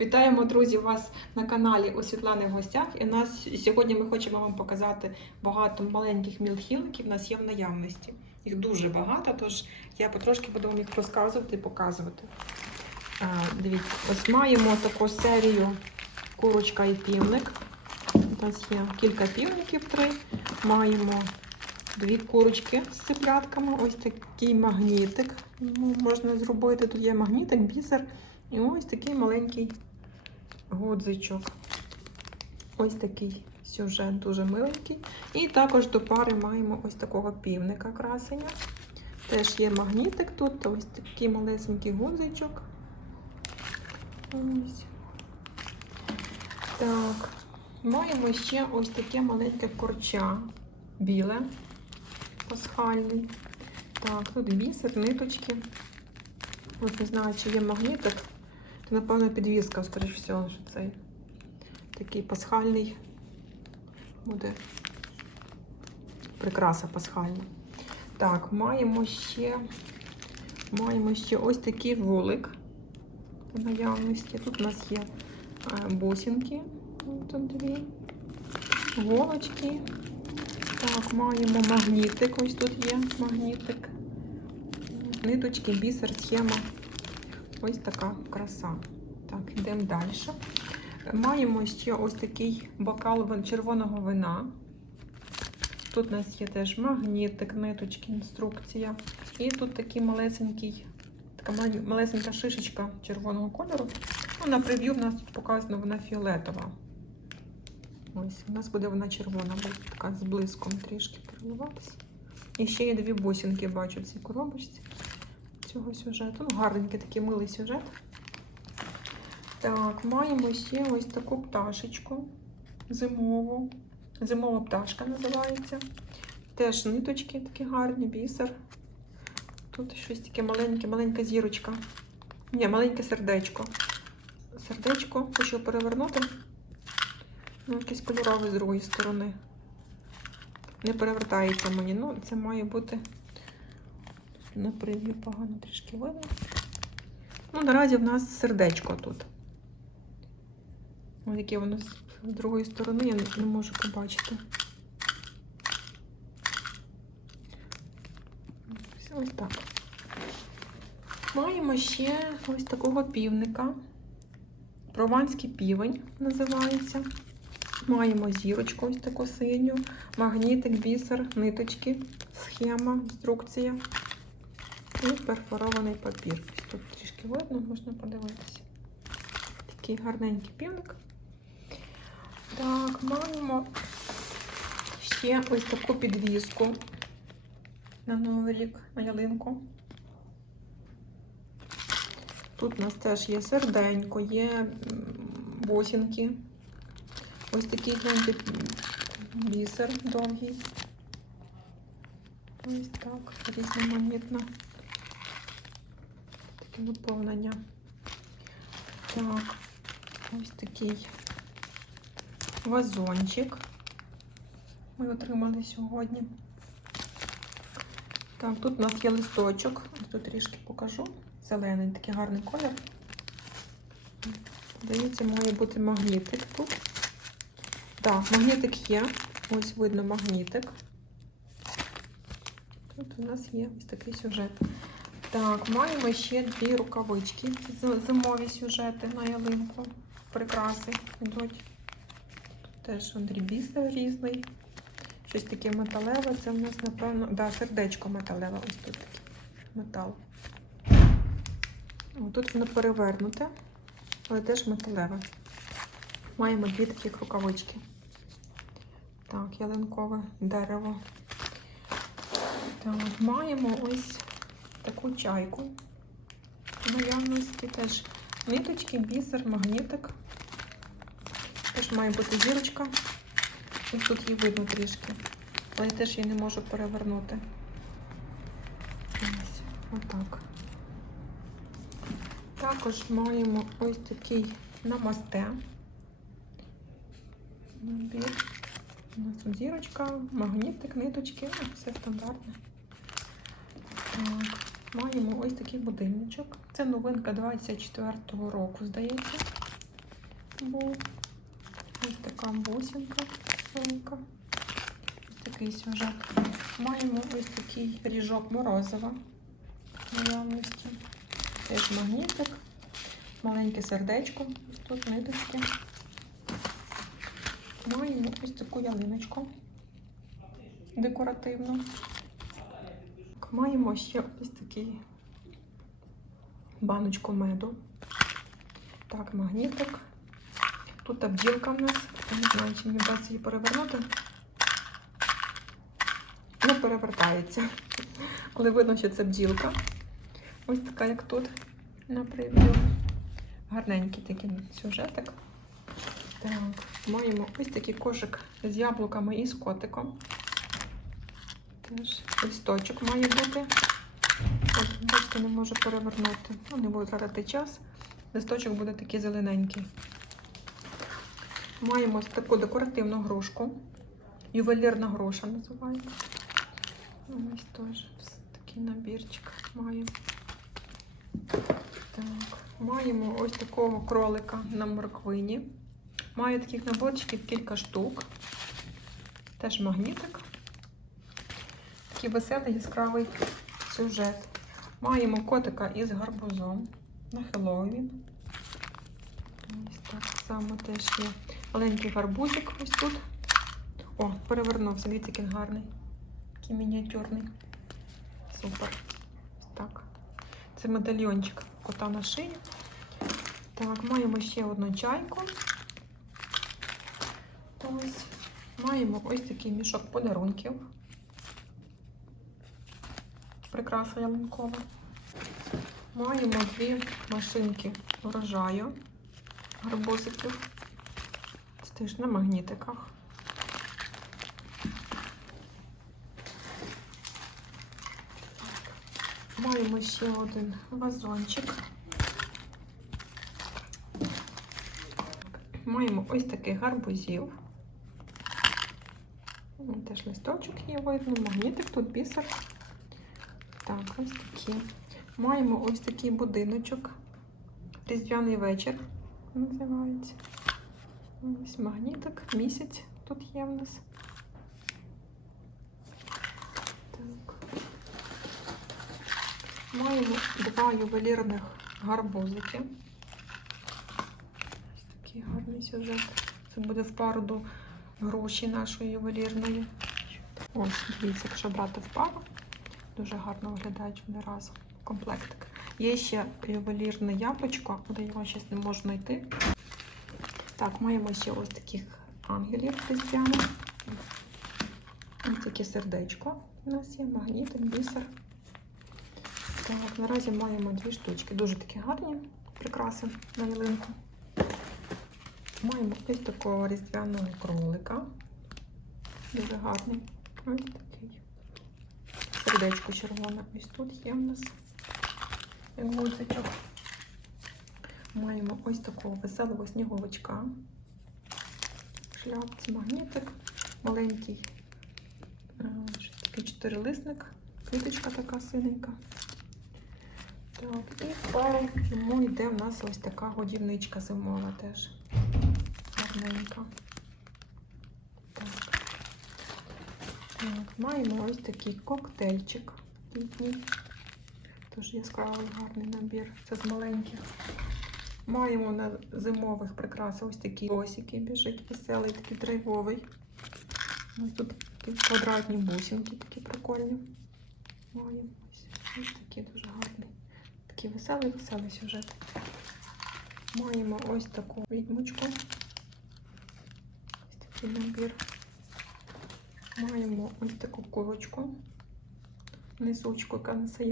Вітаємо, друзі, вас на каналі у Світлани в гостях. І нас сьогодні ми хочемо вам показати багато маленьких мілхіликів. У нас є в наявності. Їх дуже багато, тож я потрошки буду вам їх розказувати і показувати. А, дивіться, ось маємо таку серію курочка і півник. У нас є кілька півників, три. Маємо дві курочки з циплятками. Ось такий магнітик. Можна зробити. Тут є магнітик, бісер. І ось такий маленький гудзичок. Ось такий сюжет дуже миленький. І також до пари маємо ось такого півника красення. Теж є магнітик тут, ось такий малесенький гудзичок. Ось. Так, маємо ще ось таке маленьке корча біле, пасхальний. Так, тут бісер, ниточки. От не знаю, чи є магнітик. Це, напевно, підвіска, скоріш всього, що цей такий пасхальний буде прикраса пасхальна. Так, маємо ще маємо ще ось такий вулик в наявності. Тут у нас є е, бусинки, тут дві, голочки. Так, маємо магнітик, ось тут є магнітик. Ниточки, бісер, схема. Ось така краса. Так, йдемо далі. Маємо ще ось такий бокал червоного вина. Тут у нас є теж магнітик, ниточки, інструкція. І тут такий малесенький, така малесенька шишечка червоного кольору. Ну, на прев'ю в нас тут показано вона фіолетова. Ось, у нас буде вона червона, буде така з блиском трішки переливатися. І ще є дві бусинки, бачу в цій коробочці цього сюжету. Ну, гарненький такий милий сюжет. Так, маємо ще ось таку пташечку зимову. Зимова пташка називається. Теж ниточки такі гарні, бісер. Тут щось таке маленьке, маленька зірочка. Ні, маленьке сердечко. Сердечко хочу перевернути. Ну, якесь кольорове з другої сторони. Не перевертається мені. Ну, це має бути на прев'ю погано трішки видно. Ну, наразі в нас сердечко тут. Ось яке воно з другої сторони, я не, можу побачити. Ось- Ось так. Маємо ще ось такого півника. Прованський півень називається. Маємо зірочку ось таку синю, магнітик, бісер, ниточки, схема, інструкція. І перфорований папір. Тут трішки видно, можна подивитися. Такий гарненький півник. Так, маємо ще ось таку підвіску на Новий рік на ялинку. Тут у нас теж є серденько, є м, бусинки. Ось такий гляньте, бісер довгий. Ось так, різноманітно. Таке наповнення. Так, ось такий вазончик ми отримали сьогодні. Так, тут у нас є листочок. Тут трішки покажу. Зелений, такий гарний колір. Здається, має бути магнітик тут. Так, магнітик є. Ось видно магнітик. Тут у нас є ось такий сюжет. Так, маємо ще дві рукавички. Зимові сюжети на ялинку. Прикраси йдуть. Теж Андрій бісер різний. Щось таке металеве. Це в нас, напевно, да, сердечко металеве. Ось тут метал. Тут воно перевернуте, але теж металеве. Маємо дві такі рукавички. Так, ялинкове дерево. Так, маємо ось таку чайку. В наявності теж ниточки, бісер, магнітик. Теж має бути зірочка. Ось тут її видно трішки. Але я теж її не можу перевернути. Ось, отак. Також маємо ось такий намасте. Набір. У нас зірочка, магнітик, ниточки, все стандартне. Маємо ось такий будильничок. Це новинка 24-го року, здається. був. Ось така бусинка велика. Ось такий сюжет. Маємо ось такий ріжок морозива наявності. Теж магнітик, маленьке сердечко, тут ниточки. Маємо ось таку ялиночку декоративну. Маємо ще ось такий баночку меду. Так, магнітик. Тут та бджілка в нас. Не знаю, чи мені вдасться її перевернути. Не перевертається. Але видно, що це бджілка. Ось така, як тут на прев'ю. Гарненький такий сюжетик. Так, маємо ось такий кошик з яблуками і з котиком. Теж листочок має бути. Ось, бачите, не можу перевернути. Ну, не буду тратити час. Листочок буде такий зелененький. Маємо таку декоративну грушку. Ювелірна груша називається. Ось теж такий набірчик маємо. Так, маємо ось такого кролика на морквині. Маю таких наборчиків кілька штук. Теж магнітик. Такий веселий яскравий сюжет. Маємо котика із гарбузом на Хеллоуін. Ось так само теж є маленький гарбузик ось тут. О, перевернувся, дивіться, він гарний. Такий мініатюрний. Супер. Так. Це медальйончик кота на шиї. Так, маємо ще одну чайку. Ось. Маємо ось такий мішок подарунків. Прикраса ялинкова. Маємо дві машинки врожаю гарбузиків. Це теж на магнітиках. Маємо ще один вазончик. Маємо ось таких гарбузів. Теж листочок є видно, магнітик, тут бісер. Так, ось такі. Маємо ось такий будиночок. Різдвяний вечір називається. Ось магнітик, місяць тут є в нас. Так. Маємо два ювелірних гарбузики. Ось такий гарний сюжет. Це буде в пару гроші нашої ювелірної. Ось, дивіться, якщо брати в пару, дуже гарно виглядають вони разом. Комплектик. Є ще ювелірне яблучко, але його щось не можу знайти. Так, маємо ще ось таких ангелів різдвяних. Ось таке сердечко у нас є, магнітик, бісер. Так, наразі маємо дві штучки. Дуже такі гарні прикраси на ялинку. Маємо ось такого різдвяного кролика. Дуже гарний. Ось. Сердечко червоне. Ось тут є у нас гудзичок. Маємо ось такого веселого сніговичка. Шляпці, магнітик, маленький е, такий чотирилисник, квіточка така синенька. Так, і в пару йому йде в нас ось така годівничка зимова теж. Гарненька. Так, маємо ось такий коктейльчик літній. Дуже яскравий гарний набір. Це з маленьких. Маємо на зимових прикрасах ось такий ось, який біжить веселий, такий драйвовий. Ось тут такі квадратні бусинки, такі прикольні. Маємо ось, ось такий дуже гарний. Такий веселий, веселий сюжет. Маємо ось таку відьмочку. Ось такий набір. Маємо ось таку курочку. Несучку, яка несе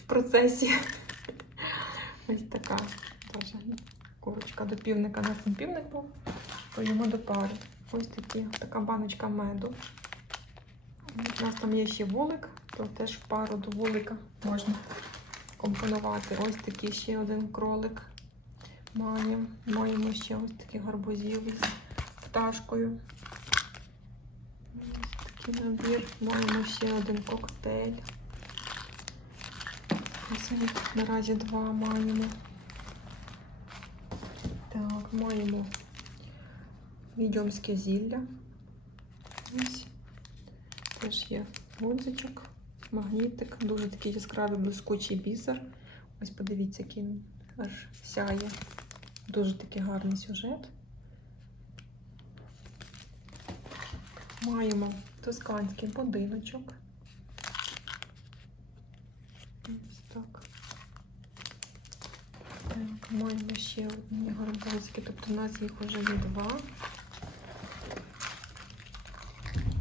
в процесі. Ось така теж курочка до півника. У нас там півник був, то йому до пари. Ось такі, така баночка меду. У нас там є ще вулик, то теж в пару до вулика можна компонувати. Ось такий ще один кролик. Маємо. Маємо ще ось такі гарбузів із пташкою. Такий набір. Маємо ще один коктейль. Наразі два маємо. Так. маємо відьомське зілля. Ось. Теж є гудзичок, магнітик, дуже такий яскравий блискучий бісер. Ось подивіться, який він аж сяє. Дуже такий гарний сюжет. Маємо тосканський будиночок. Ось так. Так, маємо ще одні гарбузики, тобто у нас їх вже є два.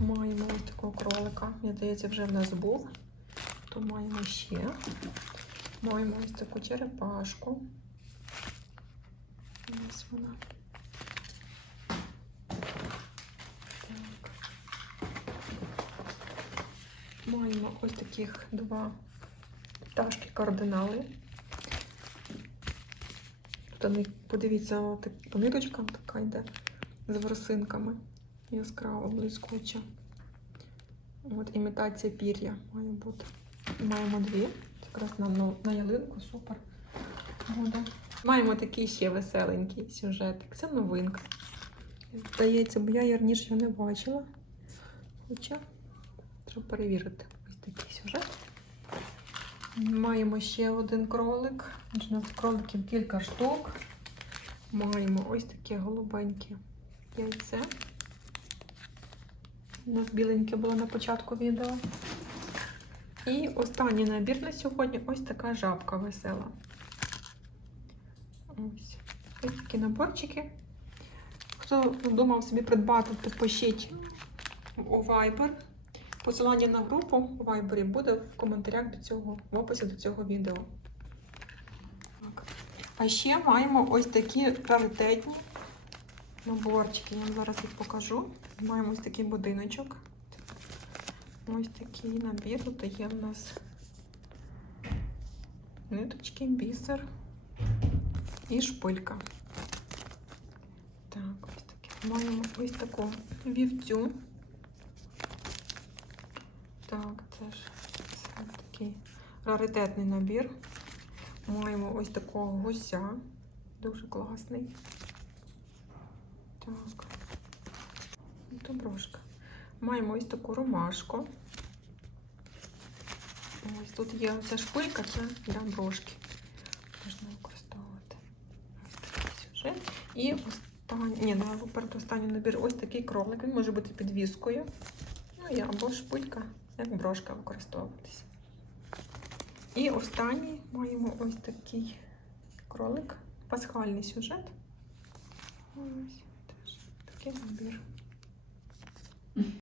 Маємо ось такого кролика. Мені здається, вже в нас був. То маємо ще. Маємо ось таку черепашку. Ось вона. Так. Маємо ось таких два пташки кардинали. Тут подивіться, от та ниточка така йде з ворсинками. Яскраво блискуча. От імітація пір'я має бути. Маємо дві. Якраз на, на, на ялинку супер буде. Маємо такий ще веселенький сюжетик. Це новинка. Здається, бо я раніше не бачила. Хоча треба перевірити ось такий сюжет. Маємо ще один кролик. У нас кроликів кілька штук. Маємо ось таке голубеньке яйце. У нас біленьке було на початку відео. І останній набір на сьогодні ось така жабка весела. Ось. Ось такі наборчики. Хто думав собі придбати, то пишіть у Viber. Посилання на групу у Viber буде в коментарях до цього, в описі до цього відео. Так. А ще маємо ось такі раритетні наборчики. Я вам зараз їх покажу. Маємо ось такий будиночок. Ось такий набір. Тут є в нас ниточки, бісер і шпилька. Так, ось таке. Маємо ось таку вівцю. Так, це ж це такий раритетний набір. Маємо ось такого гуся. Дуже класний. Так. Доброшка. Маємо ось таку ромашку. Ось тут є ця шпилька, це для брошки. Можна використовувати. Ось такий сюжет. І останній, ні, ну, перед останній набір ось такий кролик. Він може бути підвіскою. Ну і або шпилька, як брошка використовуватись. І останній маємо ось такий кролик, пасхальний сюжет. Ось теж такий набір.